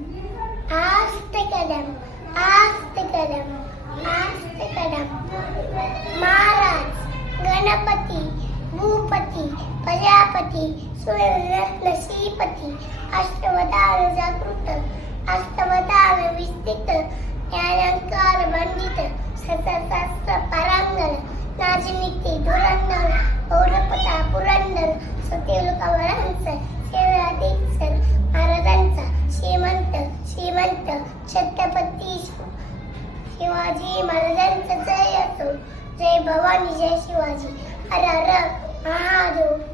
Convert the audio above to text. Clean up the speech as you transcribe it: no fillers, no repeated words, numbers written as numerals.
आस्ते कदम, आस्ते कदम, आस्ते कदम. महाराज, गणपती, भूपती, प्रजापती, सूर्यरत्न श्रीपती, अष्टवधान जागृत, अष्टवधान विस्तृत, ज्ञानंकार पंडित, सतशास्त्र पारंगण, नाचनीती धुरंधर, पौरपता पुरंदर, सत्यलोकावरांचा सेवाधीक्षर, महाराजांचा श्रीमंत श्रीमंत छत्रपती शिवाजी महाराजांचा जय असो. जय भवानी, जय शिवाजी. हर हर महादेव.